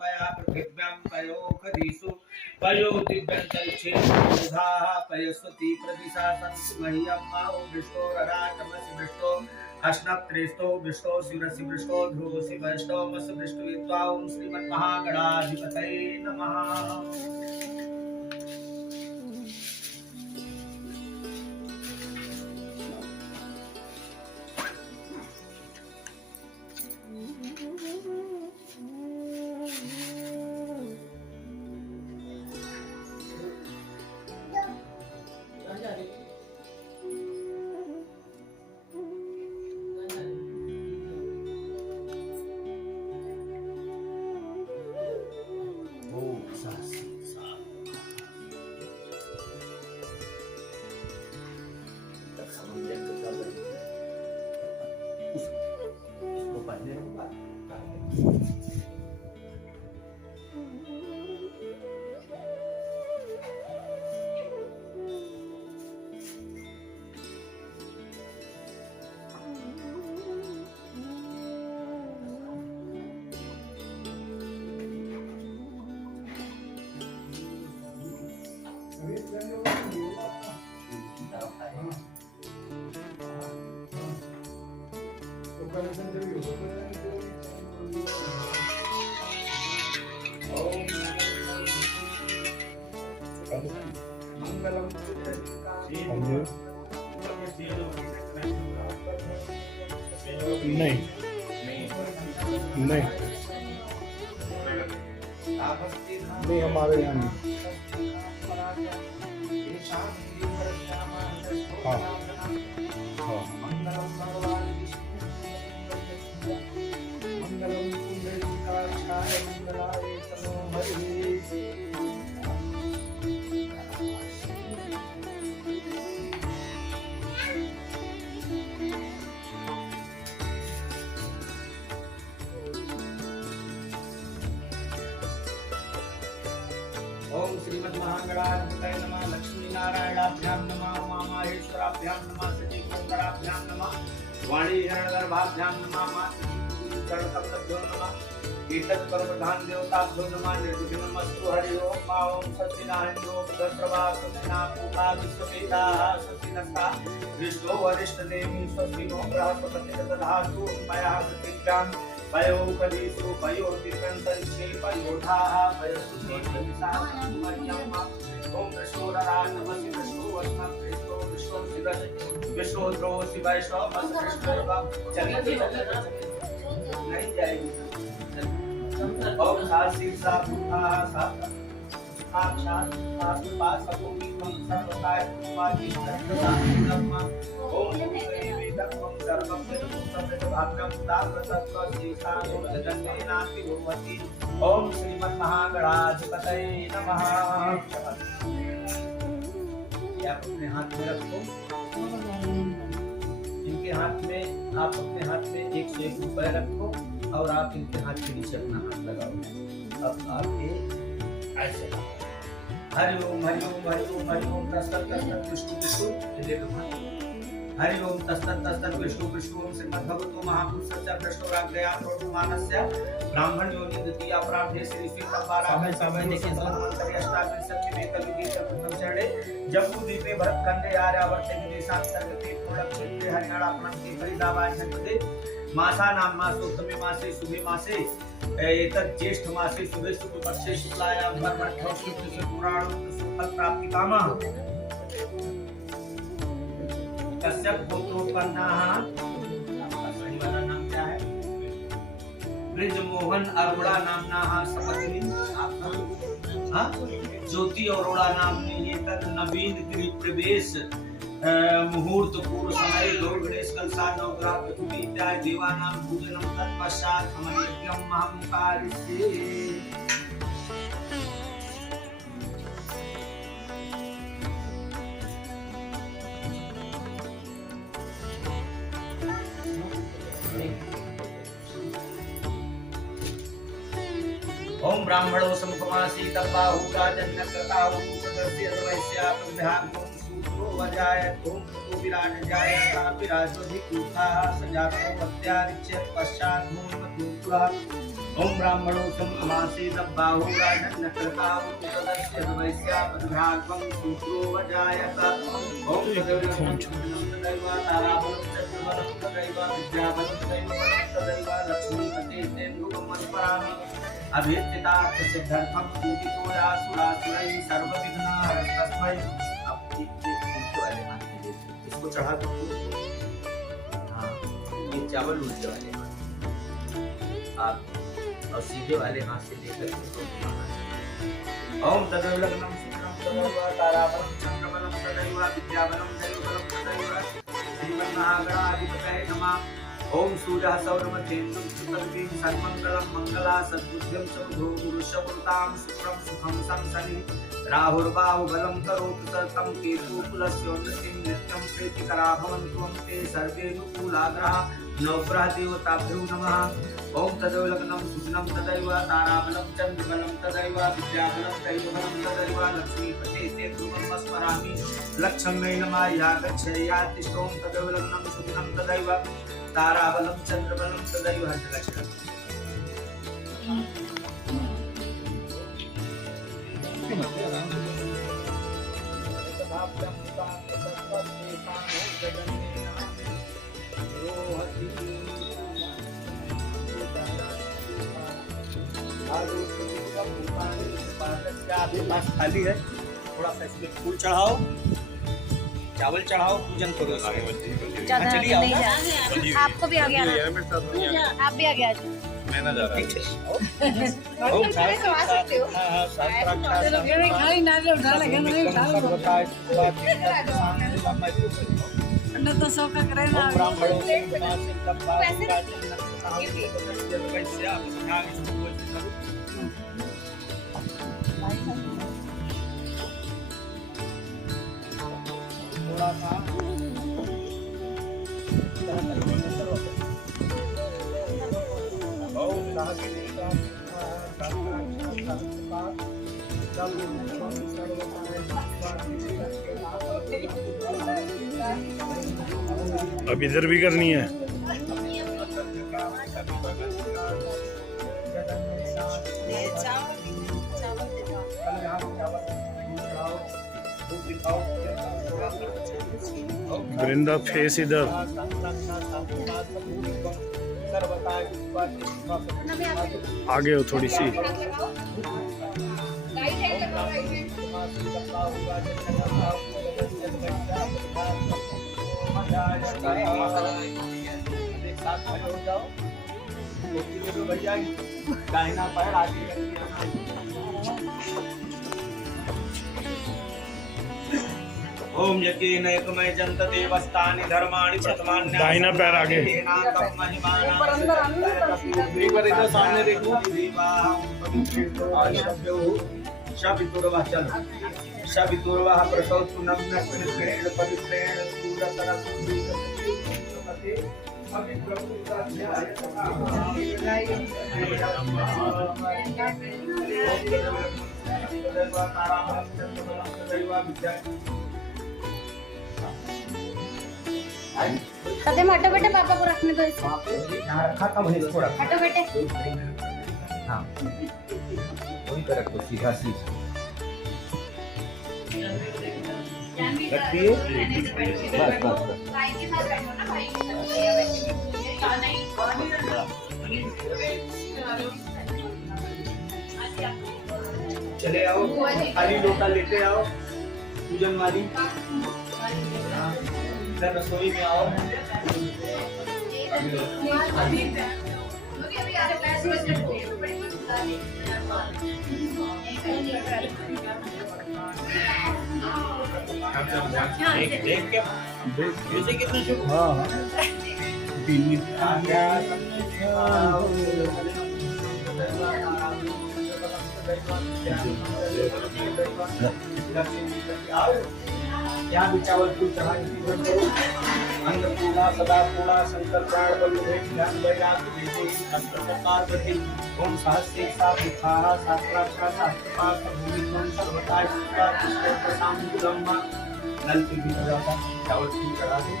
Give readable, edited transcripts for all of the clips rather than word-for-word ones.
पया पृथिव्यां पयोखदिषु पयो दिव्यन्तरिक्षेषु पयस्वती प्रदिशा सन्तु मह्यं माओ विष्णो रराटमसि विष्णो अश्नत्रेष्टो विष्णो शिवसि विष्णो ध्रुवसि वैष्णवमसि विष्णुवित्वा ॐ श्रीमन्महागणाधिपतये नमः। नहीं नहीं नहीं हमारे यहाँ नहीं। हाँ हाँ ओम श्रीमन्महागणाधिपतये नमः। लक्ष्मी नारायणाभ्यां नमः। उमामहेश्वराभ्यां नमः। सचिकेश्वराभ्यां नमः। वाणी हिरण्यगर्भाभ्यां नमः। मातृकर्णकमलभ्यो नमः। कीर्तन कर्मधान देवताभ्यो नमः। निर्विघ्नमस्तु हरि ओम। मा ओम सच्चिदानंद ओम भद्रवा सुना पुता विश्ववेदाः सच्चिदस्ता विष्णु वरिष्ठदेवी स्वस्ति नो बृहस्पति दधातु मया पृथिव्यां पयोखदिषु पयो दिव्यन्तरिक्षे पयोधाः पयस्वती प्रदिशा सन्तु मह्यं ॐ विष्णो रराटमसि विष्णो अश्नत्रेष्टो विष्णो शिवसि विष्णो ध्रुवसि वैष्णवमसि विष्णुदेव। चलिए नहीं जाएगी। ओम सासी सा भूता सा साक्षात् सासुपा सबोगी त्वं सर्वकाय वाची सर्वदा ब्रह्म। ओम वेदं सर्वं वेदभाग्यं तावत्तत्त्वशीशानो जगन्नेनापि भवति। ओम श्रीमन्महागणाधिपतये नमः। आप अपने हाथ में रखो। इनके हाथ में आप अपने हाथ में 101 रुपए रखो और आप इनके हाथ के नीचे अपना हाथ लगाओ। अब आप ये ऐसे हरि ओम हरि ओम हरि ओम हरि ओम तस्तत तस्तत विष्णु विष्णु हरि ओम तस्तत तस्तत विष्णु विष्णु ओम श्रीमद्भगवतो महापुरुषस्य विष्णुराज्ञया प्रोक्तमानस्य ब्राह्मण योनि द्वितीया प्राप्ते श्री श्री तंबारामे समय देखे संवत्सरे अष्टाविंशति कलियुगे प्रथम चरणे जम्बूद्वीपे भरतखंडे आर्यावर्ते देशांतर्गते पूर्णक्षेत्रे हरियाणा प्रान्ते फरीदाबाद जनपदे मासा नाम मासोत्तमे मासे शुभे मासे एतत् ज्येष्ठ मासे शुभे शुक्लपक्षे शुक्लायां भरमण्डौ शुक्लस्य पुराणो सुफल प्राप्ति कामः कस्य पुत्रोत्पन्नाः। आपका सही वाला नाम क्या है? ब्रिजमोहन अरोड़ा नामनाः सपत्नी आपका हाँ ज्योति अरोड़ा नामनी एतत् नवीन गृह प्रवेश मुहूर्त पूर्व समय गौर गणेश कलशा नवग्रह पृथ्वी इत्यादि देवानां पूजनं तत्पश्चात् अमृतयज्ञं महं कारिष्ये। ओम ब्राह्मणो समुपमासी तब्बाहु राजन्यकृताहु सदस्य वैश्यापद्भ्यागो सूत्रो वजायत ओम ततो विराट जायता विराजोधिकूथा सजातो मत्यारिच्य पश्चात् मूलमतुपुरः ओम ब्राह्मणो समासे बाहु राजन नक्रतावस्य वैश्यापद्भागं सूत्रो वजायत ओम तदैव ताराबलं चक्रबलं तदैव विद्याबलं तदैव लक्ष्मीपते तेन्दुकमस्परामि अभिष्टितार्थ सिद्ध्यर्थं पूजितो यासुरासुरैः सर्वविघ्नहरस्तस्मै। अब उल्टे वाले हाथ में इसको चढ़ा दो। हाँ, ये चावल उल्टे वाले हाथ आप और सीधे वाले हाथ से लेकर ओम तदैव लग्नं शुक्रं तदैव ताराबलं चन्द्रबलं तदैव विद्याबलं दैवबलं तदैव श्रीमन्महागणाधिपतये नमः। ओम सूर्यः सौरमध्येन्दुं सुतर्वीं सर्वमङ्गलं मङ्गला सद्बुद्धिं सौधो पुरुषवृतां शुक्रं सुखं संसनि राहुर्बाहुबलं करोतु सततं केतुकुलस्योन्नतिं नित्यं प्रीतिकरा भवन्तु ते सर्वेऽनुकूलाग्रहाः नवग्रह देवताभ्यो नमः। ओम तदैव लग्नं सुजनं तदैव ताराबलं चन्द्रबलं तदैव विद्याबलं दैवबलं तदैव लक्ष्मीपते ते ध्रुवं स्मरामि लक्ष्मी नमः या गच्छया तिष्ठोम तदैव लग्नं सुजनं तदैव ताराबलं चन्द्रबलं तदैव हस्तलक्ष्मी। पास खाली है, थोड़ा सा इसमें फूल चढ़ाओ, चावल चढ़ाओ, पूजन करो। चलिए आपको भी आ गया ना? आप भी आ गया? मैं ना जा रहा तो सबका करे ना। थोड़ा सा अब इधर भी करनी है। वृंदा फेस इधर। आगे हो थोड़ी सी। दाहिना पैर आगे ओम यज्ञेन एकमय जंत देवस्तानि धर्माणि शतमान्यानि। दाहिना पैर आगे। एक बार इधर सामने देखो। शबितुर्वः चलो। शबितुर्वः प्रसौतु नम्नक्रेण पवित्रेण सूरतरसुन्दरीकपते अभिप्रभुताध्याय सदे में हटो बेटे, पापा को रखने दो इसको। यहाँ रखा था वहीं थोड़ा। हटो बेटे। हाँ वही पर रखो सीधा सीधा रखिए। बस बस भाई के साथ बैठो ना, भाई के साथ चले आओ, खाली लोटा लेते आओ पूजन वाली। इधर रसोई में आओ। देख के म्यूजिक कितना शुभ। हाँ यहाँ भी चावल फूल चढ़ा अन्नपूर्णा सदा पूर्णा शंकर प्राण बल्लभे ज्ञान वैराग शंकर पार्वती ओम सहस्रे साधिकाः शास्त्रार्था शास्त्रपाठ भूमित्वं सर्वताय सुता कृष्ण प्रसादं नल की भी लगा चावल फूल चढ़ा दे।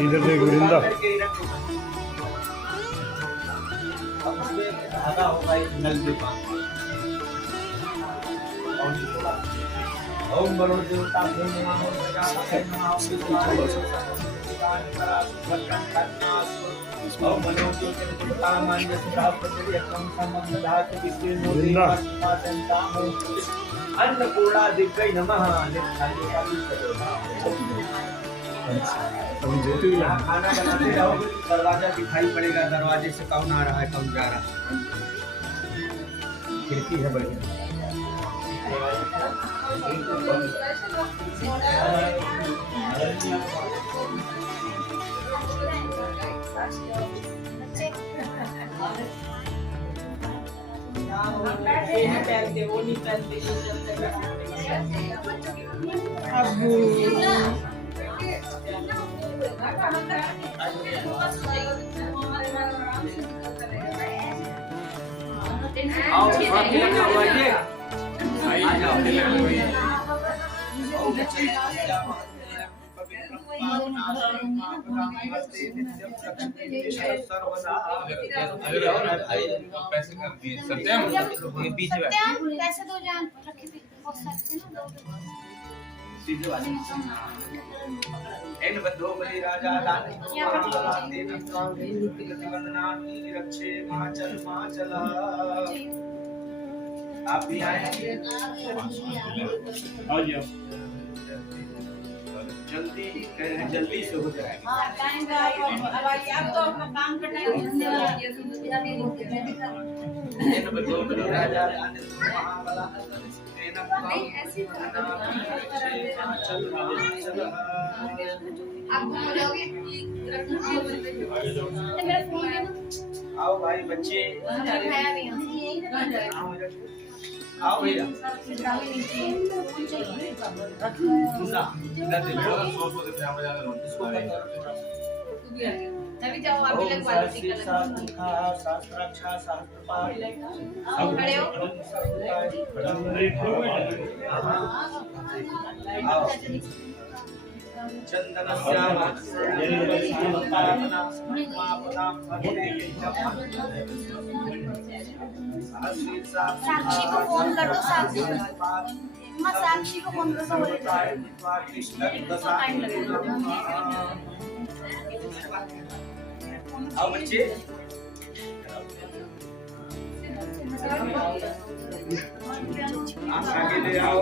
इधर देख वृंदा। अब उसमें धागा होगा एक नल में बांध। ओम बरो देवता भो नमः ओम प्रजापते नमः ओम विष्णुवाय ओम मनोज्योतिर्गुप्ता मान्य सुधापति यत्नं समन्वधातु विष्णु देवतां अन्नपूर्णा दिव्यै नमः। यहाँ खाना बनाते रहो, दरवाजा दिखाई पड़ेगा, दरवाजे से कौन आ रहा है कौन जा रहा है। खिड़की है बढ़िया। वो नहीं पहनते पैसे दो जान रखे थे बहुत सारे ना सीधे वाले एन बद्धो बलि राजा दानी वंदनानि रक्षे माचल आप भी आए जल्दी से हो जाएगा। आप तो अपना काम करना है। राजा आओ भाई बच्चे, आओ भैया अभी जाओ आप भी लगवा लो शास्त्राक्षा शास्त्रपाठ खड़े हो। साक्षी को फोन कर दो। साक्षी माँ साक्षी को फोन कर दो। टाइम लगेगा। आओ बच्चे, आप आगे ले आओ।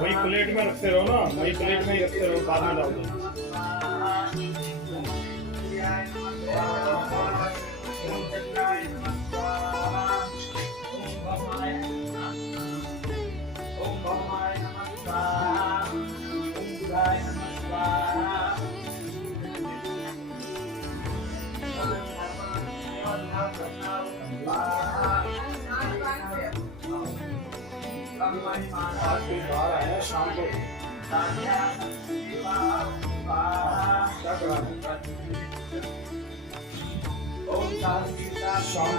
वही प्लेट में रखते रहो ना, वही प्लेट में ही रखते रहो, बाद में डाल दो। आज कोई बाहर आया शाम को, क्या करा शाम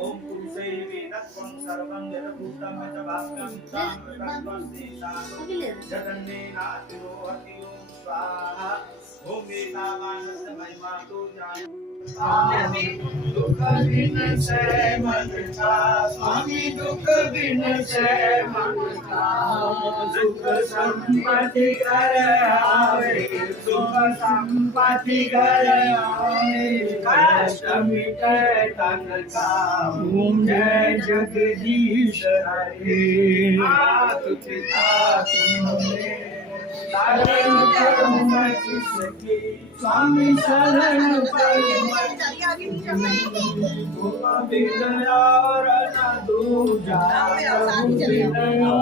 Om Purusai Vedatvam Sarvam Yadabhutam Yadabhaskam Samratvam Sita Jaganne Natiro Hatiro Swaha Om Vetavanasa Mahimatu Jaya Swami Dukh Din Se Mancha Swami Dukh Din Se Mancha Dukh Sampati Kar Aave Dukh Sampati Kar Aave Kashta Mite Tan Ka Om Jai Jagdish Hare Nath Pita Tumne Saran Karu Mai Saki Swami Saran Karu Goma Vinaya Rana Duja Prabhu Vinaya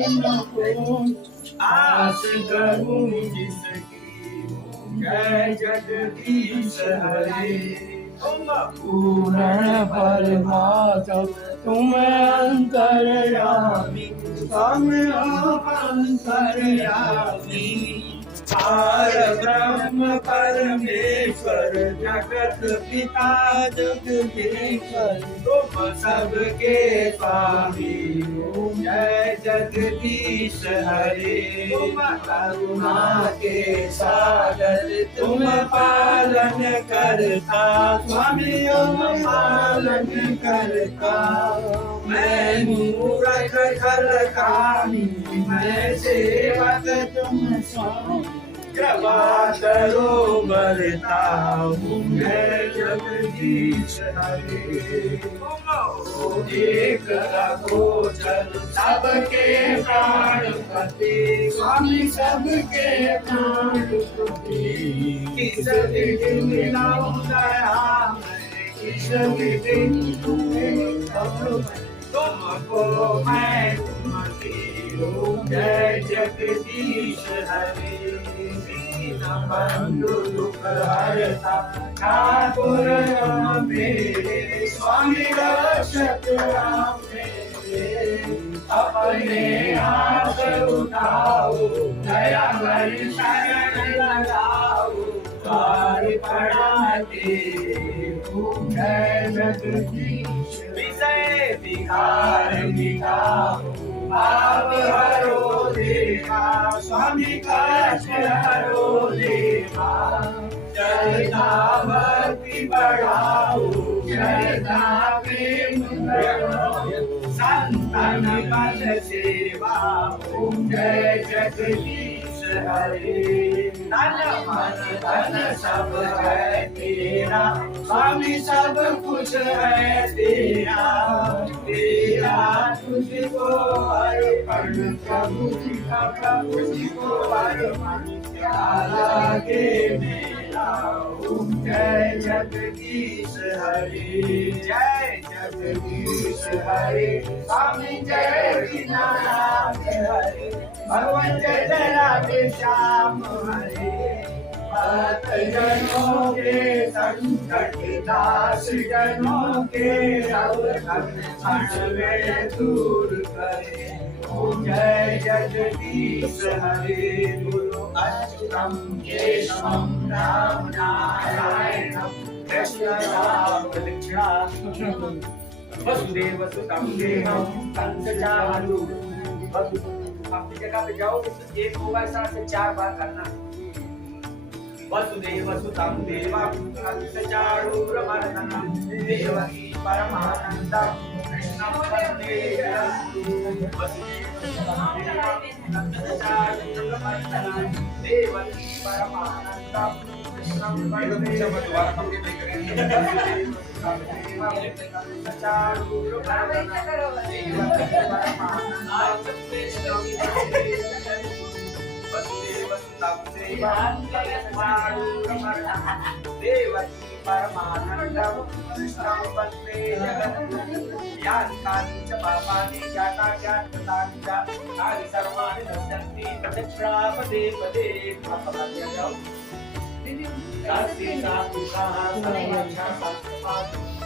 Rana Aas Karu Jisaki Om Jai Jagdish Hare पूर्ण परमात्म तुम अंतर्यामी तुम अंतर्यामी पार ब्रह्म परमेश्वर जगत पिता जगदीश्वर तुम सबके स्वामी ओम जय जगदीश हरे तुम करुणा के सागर तुम पालन करता स्वामी ओम पालन करता मैं मूर्ख खलकामी मैं सेवक तुम स्वामी कृपा करो बरता हूँ मैं जगदीश हरे एक गोचर सबके प्राणपति स्वामी सबके प्राणपति किस विधि मिलाऊं दया किस विधि तुमको मैं तुमकी हूँ जय जगदीश हरे बंधु दुख हरता ठाकुर मेरे स्वामी रक्षक मेरे अपने हाथ उठाओ दया भरी शरण लगाओ द्वार पड़ाते जय जगदीश विषय विकार मिटाओ पाप हरो देवा स्वामी कष्ट हरो देवा श्रद्धा भक्ति बढ़ाओ श्रद्धा प्रेम बढ़ाओ संतन पद सेवा ओम जय जगदीश हरे तन मन धन सब है तेरा स्वामी सब कुछ है तेरा तेरा तुझको अर्पण प्रभु जी का प्रभु जी को अर्पण क्या लागे मेरा ओम जय जगदीश हरे जय जगदीश हरे स्वामी जय दीनानाथ हरे भगवान जय जय राधे श्याम हरे भक्त जनों के संकट दास जनों के अवघट दूर करे ओम जय जगदीश हरे गुरु अच्युतम केशवम राम नारायणम कृष्ण राम दक्षिणा वसुदेव सुतम देवम पंचचारु अपनी जगह पे जाओ तो एक होगा साथ से 4 बार करना वसुदेव सुतम देवम पंचचारूरमर्दनम देवकी परमानंदम कृष्णं वन्दे वसुदेव सुतम देवम पंचचारूरमर्दनम देवकी परमानंदम कृष्णं वन्दे देवकी परमानंदम कृष्णं वन्दे यानि कानि च पापानि जाता ज्ञातानि च तानि सर्वाणि नश्यन्ति प्रदक्षिणा पदे पदे पापमद्य जाओ सात्विका पुरुषाः सर्वरक्षा संस्कृताः